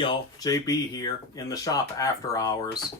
Hey y'all, JB here in the shop after hours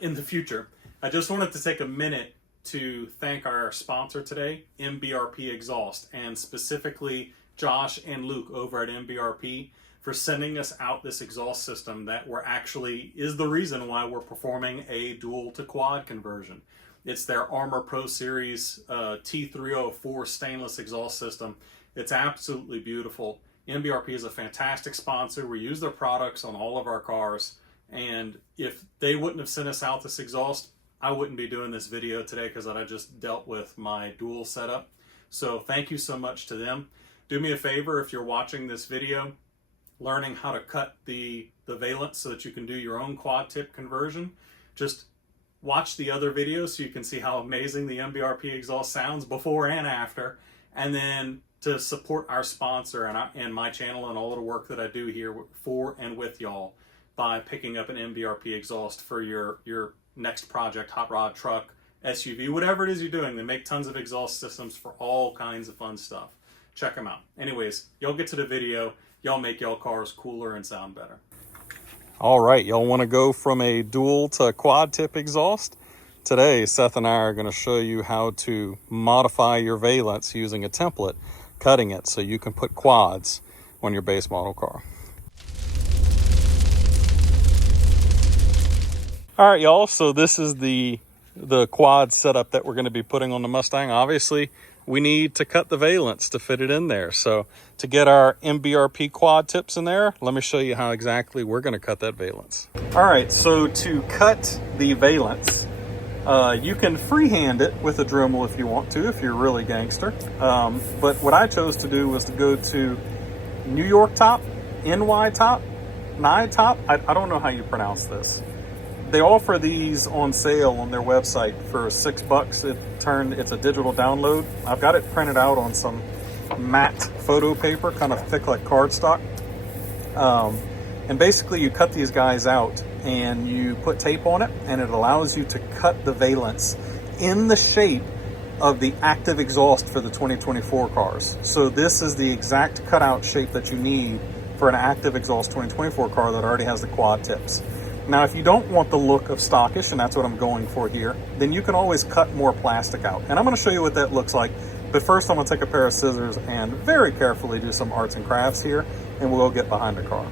in the future. I just wanted to take a minute to thank our sponsor today, MBRP Exhaust, and specifically Josh and Luke over at MBRP for sending us out this exhaust system that is the reason why we're performing a dual to quad conversion. It's their Armor Pro Series T304 stainless exhaust system. It's absolutely beautiful. MBRP is a fantastic sponsor. We use their products on all of our cars. And if they wouldn't have sent us out this exhaust, I wouldn't be doing this video today because I just dealt with my dual setup. So thank you so much to them. Do me a favor if you're watching this video, learning how to cut the valence so that you can do your own quad tip conversion. Just watch the other videos so you can see how amazing the MBRP exhaust sounds before and after. And then to support our sponsor and my channel and all of the work that I do here for and with y'all by picking up an MBRP exhaust for your next project, hot rod, truck, SUV, whatever it is you're doing. They make tons of exhaust systems for all kinds of fun stuff. Check them out. Anyways, y'all get to the video. Y'all make y'all cars cooler and sound better. All right, y'all want to go from a dual to quad tip exhaust? Today, Seth and I are going to show you how to modify your valence using a template, cutting it so you can put quads on your base model car. All right, y'all, so this is the quad setup that we're going to be putting on the Mustang. Obviously, we need to cut the valence to fit it in there. So to get our MBRP quad tips in there, let me show you how exactly we're going to cut that valence. All right, so to cut the valence, you can freehand it with a Dremel if you want to, if you're really gangster. But what I chose to do was to go to NYTOP, NYTOP, NYTOP. I don't know how you pronounce this. They offer these on sale on their website for $6. It's a digital download. I've got it printed out on some matte photo paper, kind of thick like cardstock. And basically you cut these guys out and you put tape on it, and it allows you to cut the valence in the shape of the active exhaust for the 2024 cars. So this is the exact cutout shape that you need for an active exhaust 2024 car that already has the quad tips. Now, if you don't want the look of stockish, and that's what I'm going for here, then you can always cut more plastic out. And I'm going to show you what that looks like. But first, I'm going to take a pair of scissors and very carefully do some arts and crafts here, and we'll get behind the car.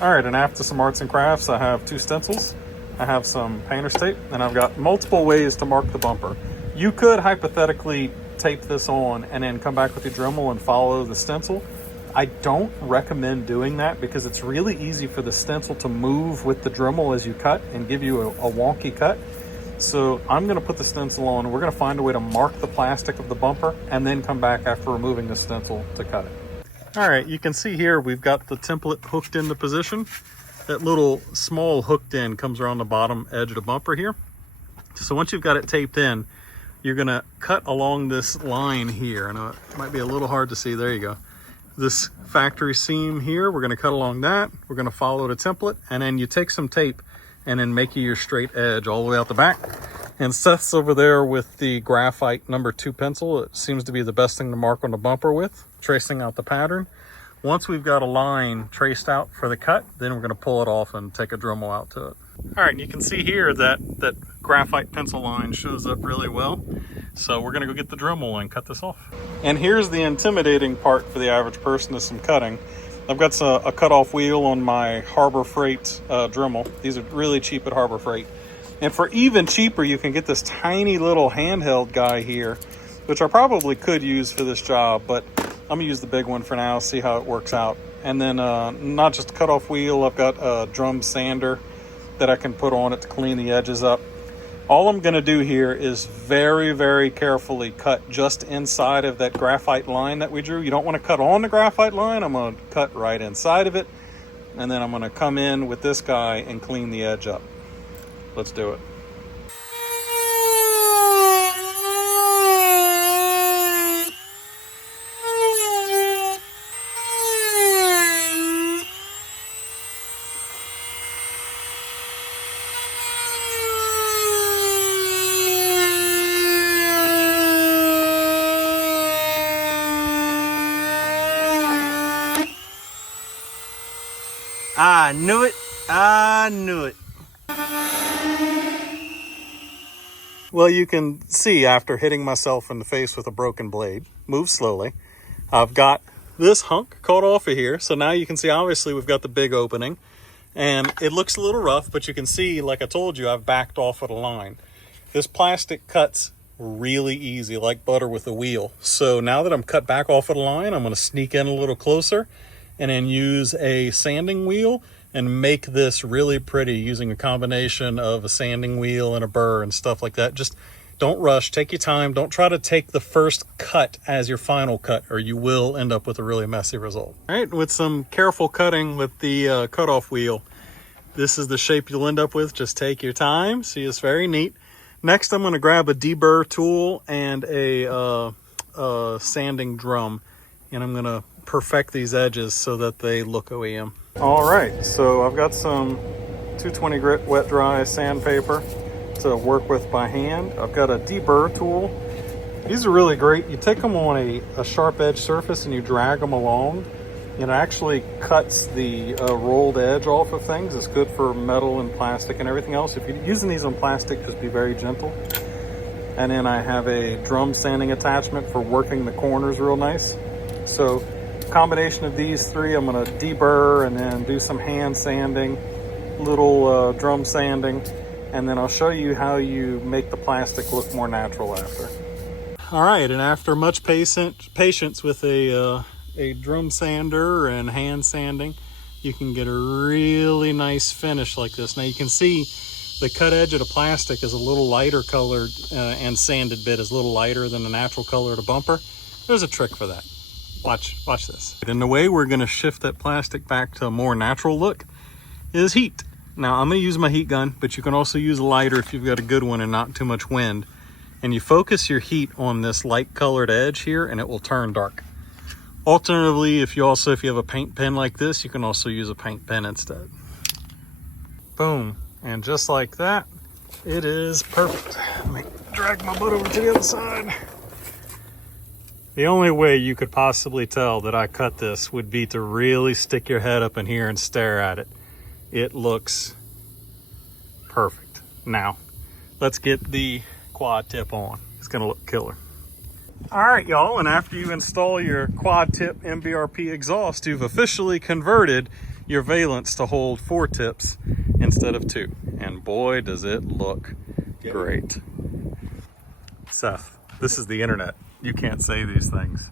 All right, and after some arts and crafts, I have 2 stencils, I have some painter's tape, and I've got multiple ways to mark the bumper. You could hypothetically tape this on and then come back with your Dremel and follow the stencil. I don't recommend doing that because it's really easy for the stencil to move with the Dremel as you cut and give you a wonky cut. So I'm going to put the stencil on. We're going to find a way to mark the plastic of the bumper and then come back after removing the stencil to cut it. All right, you can see here we've got the template hooked into position. That little small hooked end comes around the bottom edge of the bumper here. So once you've got it taped in, you're going to cut along this line here. I know it might be a little hard to see. There you go. This factory seam here, we're going to cut along that. We're going to follow the template, and then you take some tape and then make your straight edge all the way out the back. And Seth's over there with the graphite number 2 pencil. It seems to be the best thing to mark on the bumper with, tracing out the pattern. Once we've got a line traced out for the cut, then we're going to pull it off and take a Dremel out to it. All right, and you can see here that graphite pencil line shows up really well. So we're going to go get the Dremel and cut this off. And here's the intimidating part for the average person, is some cutting. I've got a cutoff wheel on my Harbor Freight Dremel. These are really cheap at Harbor Freight. And for even cheaper, you can get this tiny little handheld guy here, which I probably could use for this job, but I'm gonna use the big one for now, see how it works out. And then not just a cutoff wheel, I've got a drum sander that I can put on it to clean the edges up. All I'm gonna do here is very, very carefully cut just inside of that graphite line that we drew. You don't wanna cut on the graphite line. I'm gonna cut right inside of it. And then I'm gonna come in with this guy and clean the edge up. Let's do it. I knew it. I knew it. Well, you can see after hitting myself in the face with a broken blade, move slowly, I've got this hunk caught off of here. So now you can see, obviously, we've got the big opening. And it looks a little rough, but you can see, like I told you, I've backed off of the line. This plastic cuts really easy, like butter with a wheel. So now that I'm cut back off of the line, I'm going to sneak in a little closer and then use a sanding wheel and make this really pretty using a combination of a sanding wheel and a burr and stuff like that. Just don't rush, take your time. Don't try to take the first cut as your final cut, or you will end up with a really messy result. All right, with some careful cutting with the cutoff wheel, this is the shape you'll end up with. Just take your time. See, it's very neat. Next, I'm going to grab a deburr tool and a sanding drum, and I'm going to perfect these edges so that they look OEM. All right, so I've got some 220 grit wet dry sandpaper to work with by hand. I've got a deburr tool. These are really great. You take them on a sharp edge surface and you drag them along. It actually cuts the rolled edge off of things. It's good for metal and plastic and everything else. If you're using these on plastic, just be very gentle. And then I have a drum sanding attachment for working the corners real nice. So combination of these three, I'm going to deburr and then do some hand sanding, little drum sanding, and then I'll show you how you make the plastic look more natural after. All right, and after much patience with a drum sander and hand sanding, you can get a really nice finish like this. Now you can see the cut edge of the plastic is a little lighter colored and sanded bit is a little lighter than the natural color of the bumper. There's a trick for that. Watch this. And the way we're going to shift that plastic back to a more natural look is heat. Now I'm going to use my heat gun, but you can also use a lighter if you've got a good one and not too much wind. And you focus your heat on this light colored edge here and it will turn dark. Alternatively, if you have a paint pen like this, you can also use a paint pen instead. Boom. And just like that, it is perfect. Let me drag my butt over to the other side. The only way you could possibly tell that I cut this would be to really stick your head up in here and stare at it. It looks perfect. Now, let's get the quad tip on. It's gonna look killer. All right, y'all, and after you install your quad tip MBRP exhaust, you've officially converted your Valence to hold 4 tips instead of 2. And boy, does it look great. Seth, this is the internet. You can't say these things.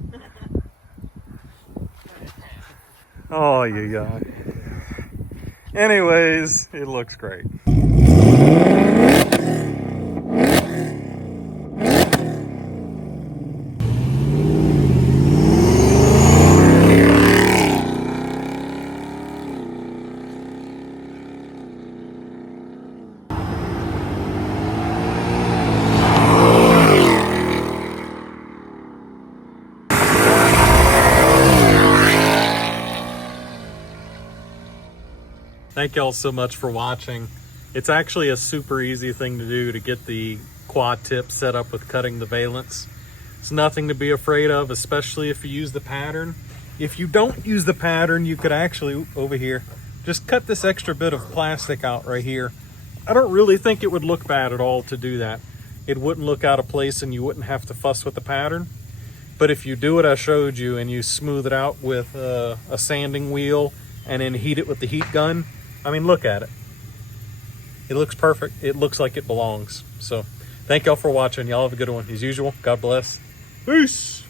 Oh, yeah. Anyways, it looks great. Thank y'all so much for watching. It's actually a super easy thing to do to get the quad tip set up with cutting the Valence. It's nothing to be afraid of, especially if you use the pattern. If you don't use the pattern, you could actually, over here, just cut this extra bit of plastic out right here. I don't really think it would look bad at all to do that. It wouldn't look out of place and you wouldn't have to fuss with the pattern. But if you do what I showed you and you smooth it out with a sanding wheel and then heat it with the heat gun, I mean, look at it. It looks perfect. It looks like it belongs. So thank y'all for watching. Y'all have a good one. As usual, God bless. Peace.